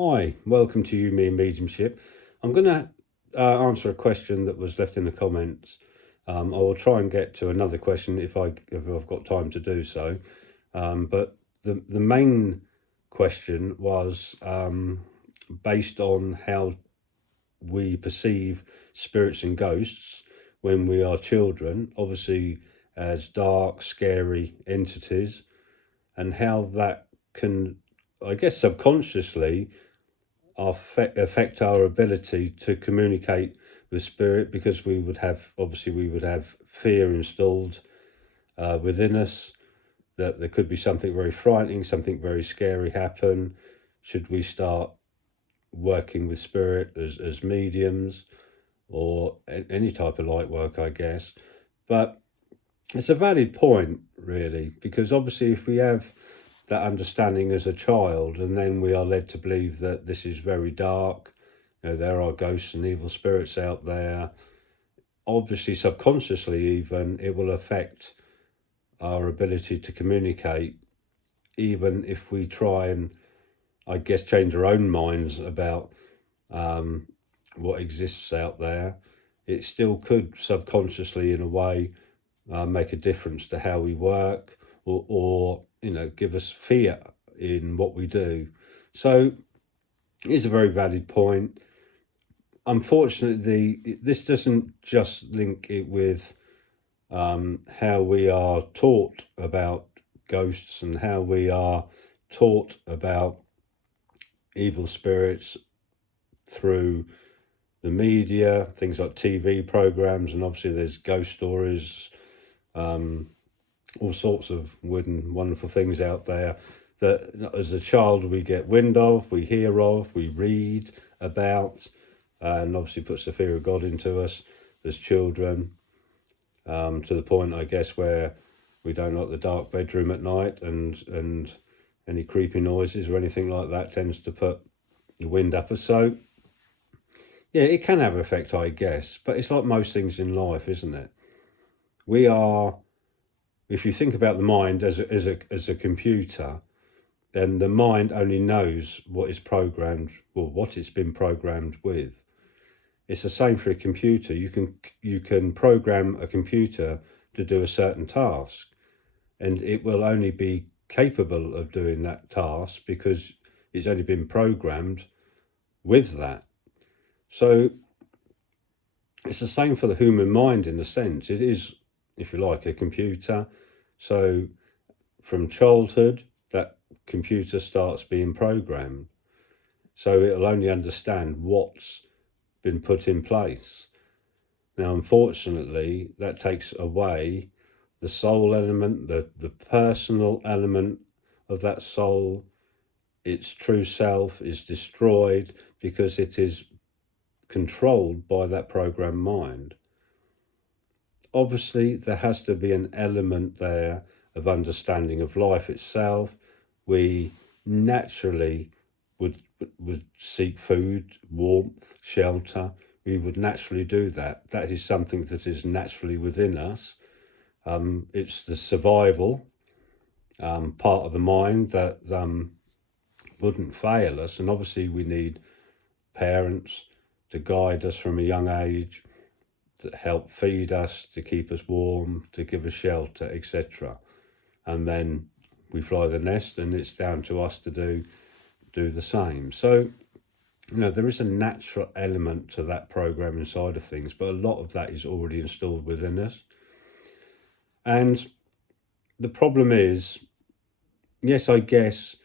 Hi, welcome to You, Me and Mediumship. I'm going to answer a question that was left in the comments. I will try and get to another question if I've got time to do so. But the main question was based on how we perceive spirits and ghosts when we are children, obviously as dark, scary entities, and how that can, I guess, subconsciously affect our ability to communicate with spirit, because we would have fear installed within us, that there could be something very frightening, something very scary happen should we start working with spirit as mediums, or any type of light work, I guess. But it's a valid point, really, because obviously if we have that understanding as a child, and then we are led to believe that this is very dark, there are ghosts and evil spirits out there, obviously subconsciously even, it will affect our ability to communicate, even if we try and, I guess, change our own minds about what exists out there. It still could subconsciously, in a way, make a difference to how we work, or give us fear in what we do. So it's a very valid point. Unfortunately, this doesn't just link it with how we are taught about ghosts and how we are taught about evil spirits through the media, things like TV programs, and obviously there's ghost stories, all sorts of weird and wonderful things out there that as a child we get wind of, we hear of, we read about, and obviously puts the fear of God into us as children, to the point, I guess, where we don't like the dark bedroom at night, and any creepy noises or anything like that tends to put the wind up us. So yeah, it can have an effect, I guess, but it's like most things in life, isn't it? We are, if you think about the mind as a computer, then the mind only knows what is programmed, or what it's been programmed with. It's the same for a computer. You can program a computer to do a certain task, and it will only be capable of doing that task because it's only been programmed with that. So it's the same for the human mind, in a sense. It is, if you like, a computer. So from childhood, that computer starts being programmed. So it'll only understand what's been put in place. Now, unfortunately, that takes away the soul element, the personal element of that soul. Its true self is destroyed because it is controlled by that programmed mind. Obviously, there has to be an element there of understanding of life itself. We naturally would seek food, warmth, shelter. We would naturally do that. That is something that is naturally within us. It's the survival part of the mind that wouldn't fail us. And obviously, we need parents to guide us from a young age, to help feed us, to keep us warm, to give us shelter, etc. And then we fly the nest, and it's down to us to do the same. So, there is a natural element to that programming side of things, but a lot of that is already installed within us. And the problem is, yes, I guess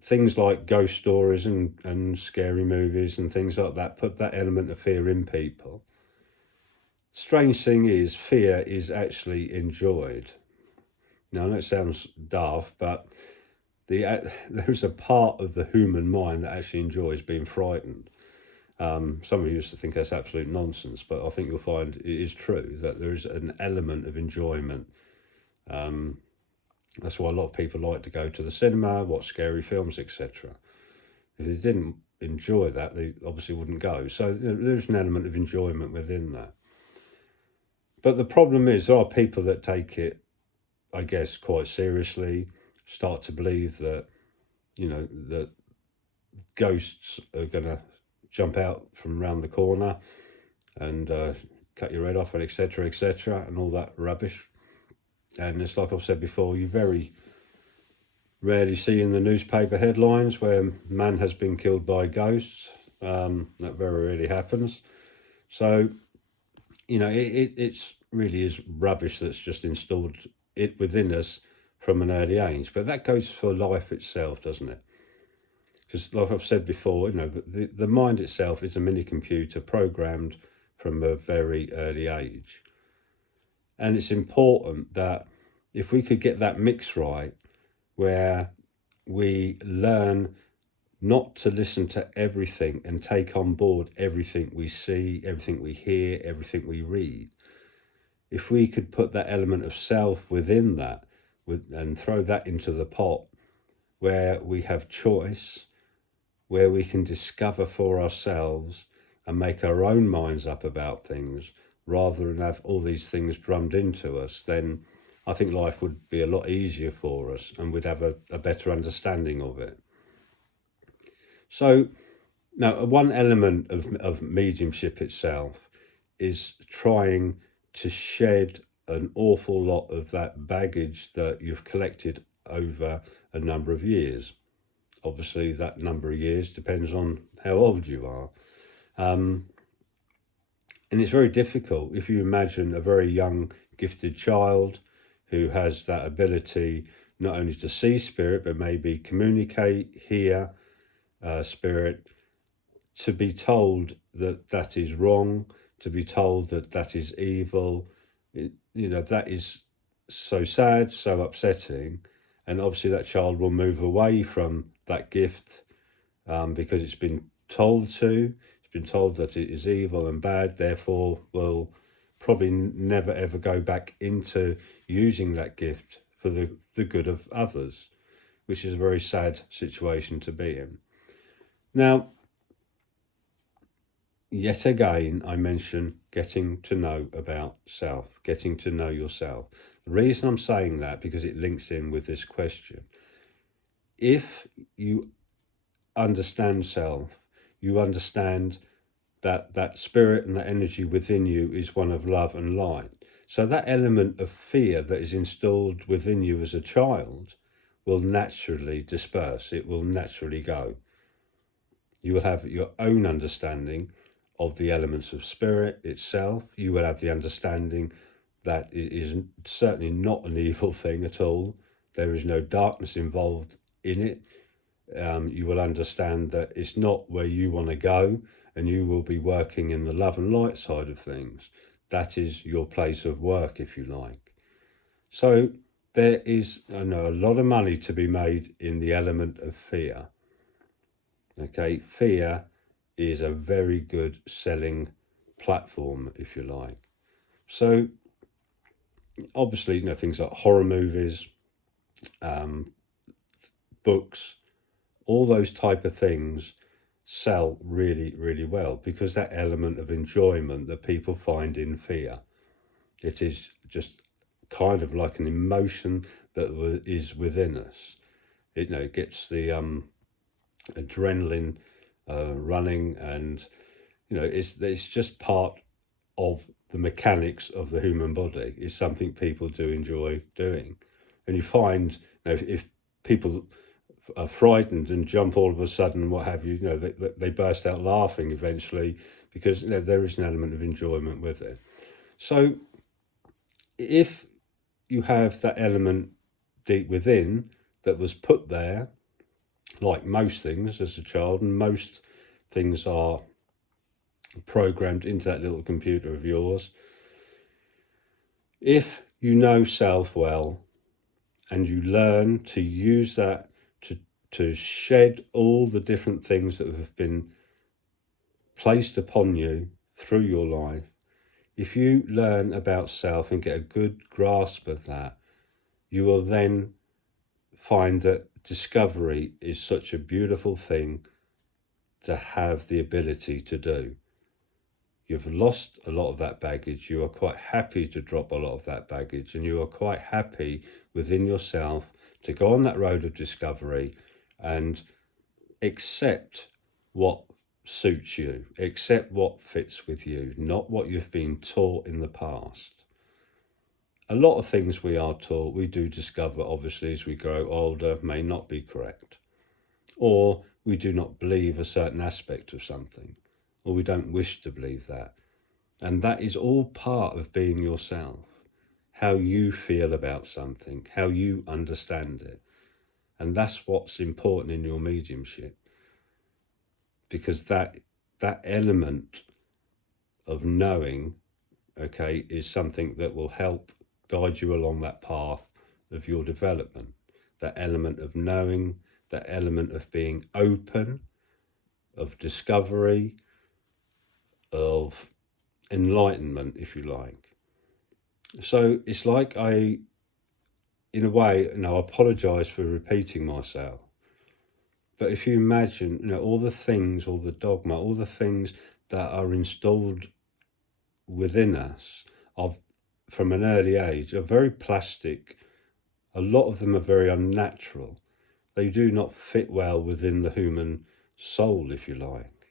things like ghost stories and scary movies and things like that put that element of fear in people. Strange thing is, fear is actually enjoyed. Now, I know it sounds daft, but there's a part of the human mind that actually enjoys being frightened. Some of you used to think that's absolute nonsense, but I think you'll find it is true that there is an element of enjoyment. That's why a lot of people like to go to the cinema, watch scary films, etc. If they didn't enjoy that, they obviously wouldn't go. So there's an element of enjoyment within that. But the problem is, there are people that take it, I guess, quite seriously, start to believe that, that ghosts are going to jump out from around the corner and cut your head off, and etc., and all that rubbish. And it's like I've said before, you very rarely see in the newspaper headlines where man has been killed by ghosts. That very rarely happens. So, it's really is rubbish that's just installed it within us from an early age. But that goes for life itself, doesn't it? Because, like I've said before, the mind itself is a mini computer programmed from a very early age. And it's important that if we could get that mix right, where we learn not to listen to everything and take on board everything we see, everything we hear, everything we read. If we could put that element of self within that and throw that into the pot, where we have choice, where we can discover for ourselves and make our own minds up about things, rather than have all these things drummed into us, then I think life would be a lot easier for us and we'd have a better understanding of it. So now, one element of mediumship itself is trying to shed an awful lot of that baggage that you've collected over a number of years. Obviously, that number of years depends on how old you are. And it's very difficult if you imagine a very young, gifted child who has that ability not only to see spirit, but maybe communicate, hear spirit, to be told that that is wrong, to be told that that is evil. That is so sad, so upsetting. And obviously that child will move away from that gift because it's been told to. It's been told that it is evil and bad, therefore will probably never ever go back into using that gift for the good of others, which is a very sad situation to be in. Now, yet again, I mention getting to know about self, getting to know yourself. The reason I'm saying that, because it links in with this question. If you understand self, you understand that spirit and that energy within you is one of love and light. So that element of fear that is installed within you as a child will naturally disperse. It will naturally go. You will have your own understanding of the elements of spirit itself. You will have the understanding that it is certainly not an evil thing at all. There is no darkness involved in it. You will understand that it's not where you want to go, and you will be working in the love and light side of things. That is your place of work, if you like. So there is, I know, a lot of money to be made in the element of fear. Okay, fear is a very good selling platform, if you like. So obviously, things like horror movies, books, all those type of things sell really, really well because that element of enjoyment that people find in fear. It is just kind of like an emotion that is within us. It gets the adrenaline running, and it's just part of the mechanics of the human body. It's something people do enjoy doing, and you find if people are frightened and jump all of a sudden, what have you, they burst out laughing eventually because there is an element of enjoyment with it. So if you have that element deep within that was put there, like most things as a child, and most things are programmed into that little computer of yours, if you know self well and you learn to use that to shed all the different things that have been placed upon you through your life, if you learn about self and get a good grasp of that, you will then find that discovery is such a beautiful thing to have the ability to do. You've lost a lot of that baggage. You are quite happy to drop a lot of that baggage, and you are quite happy within yourself to go on that road of discovery and accept what suits you, accept what fits with you, not what you've been taught in the past. A lot of things we are taught, we do discover, obviously, as we grow older, may not be correct. Or we do not believe a certain aspect of something, or we don't wish to believe that. And that is all part of being yourself. How you feel about something, how you understand it. And that's what's important in your mediumship. Because that element of knowing, okay, is something that will help guide you along that path of your development. That element of knowing, that element of being open, of discovery, of enlightenment, if you like. So it's like in a way, I apologize for repeating myself. But if you imagine, all the things, all the dogma, all the things that are installed within us from an early age are very plastic. A lot of them are very unnatural. They do not fit well within the human soul, if you like.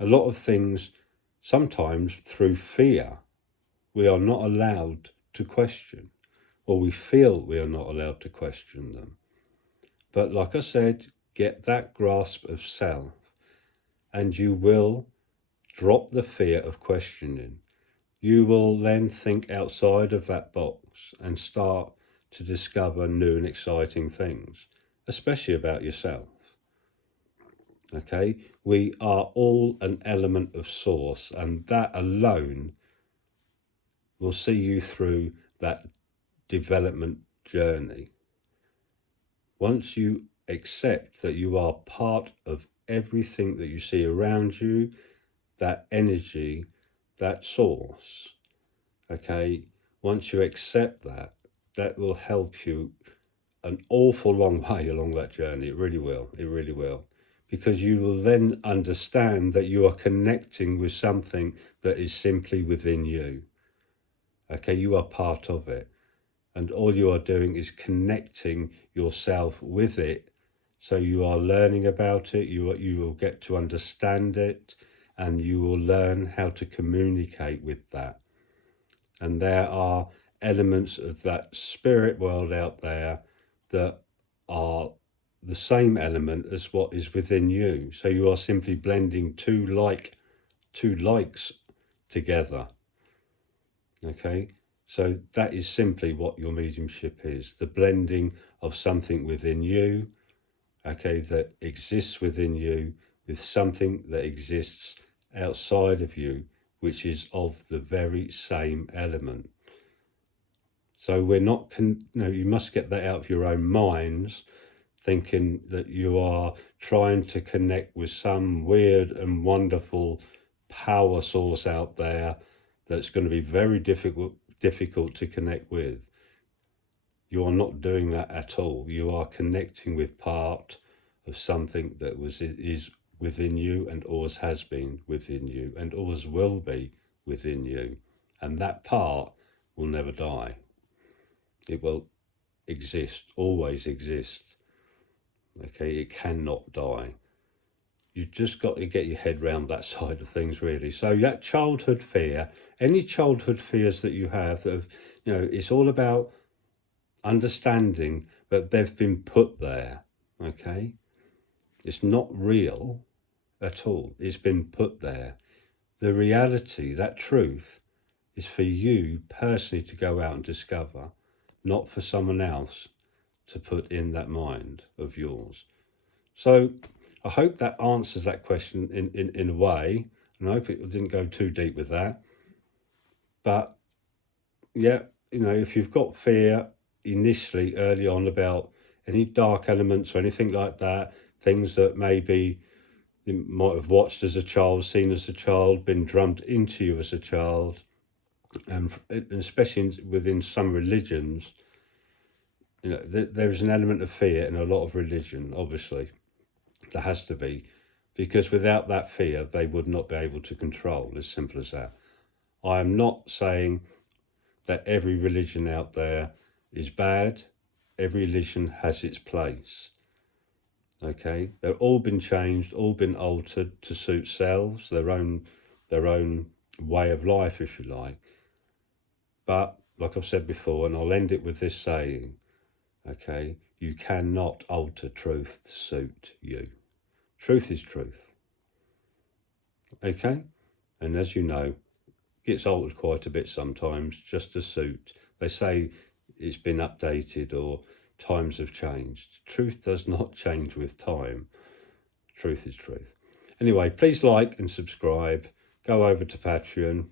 A lot of things, sometimes through fear, we are not allowed to question, or we feel we are not allowed to question them. But like I said, get that grasp of self, and you will drop the fear of questioning. You will then think outside of that box and start to discover new and exciting things, especially about yourself. Okay, we are all an element of source, and that alone will see you through that development journey. Once you accept that you are part of everything that you see around you, that energy, that source, okay, once you accept that, that will help you an awful long way along that journey. It really will. It really will. Because you will then understand that you are connecting with something that is simply within you. Okay, you are part of it. And all you are doing is connecting yourself with it. So you are learning about it, you will get to understand it, and you will learn how to communicate with that. And there are elements of that spirit world out there that are the same element as what is within you. So you are simply blending two likes together. Okay, so that is simply what your mediumship is, the blending of something within you, okay, that exists within you with something that exists outside of you, which is of the very same element. So we're not, you must get that out of your own minds, thinking that you are trying to connect with some weird and wonderful power source out there that's going to be very difficult to connect with. You are not doing that at all. You are connecting with part of something that is within you, and always has been within you, and always will be within you. And that part will never die. It will exist, always exist. Okay, it cannot die. You've just got to get your head around that side of things, really. So that childhood fear, any childhood fears that you have, that have, it's all about understanding that they've been put there. Okay, it's not real at all. It's been put there. The reality, that truth, is for you personally to go out and discover, not for someone else to put in that mind of yours. So I hope that answers that question in a way, and I hope it didn't go too deep with that. But yeah, if you've got fear initially early on about any dark elements or anything like that, things that maybe you might have watched as a child, seen as a child, been drummed into you as a child, and especially within some religions, there is an element of fear in a lot of religion, obviously. There has to be, because without that fear, they would not be able to control, as simple as that. I am not saying that every religion out there is bad. Every religion has its place. Okay, they're all been changed, all been altered to suit selves, their own way of life, if you like. But like I've said before, and I'll end it with this saying, okay, you cannot alter truth to suit you. Truth is truth. Okay? And as you know, it gets altered quite a bit sometimes just to suit. They say it's been updated or times have changed. Truth does not change with time. Truth is truth. Anyway, please like and subscribe. Go over to Patreon.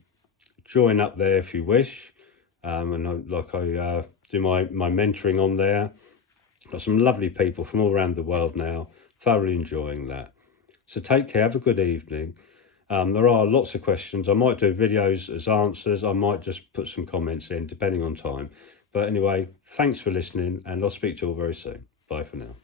Join up there if you wish. And I do my mentoring on there. Got some lovely people from all around the world now. Thoroughly enjoying that. So take care. Have a good evening. There are lots of questions. I might do videos as answers. I might just put some comments in, depending on time. But anyway, thanks for listening, and I'll speak to you all very soon. Bye for now.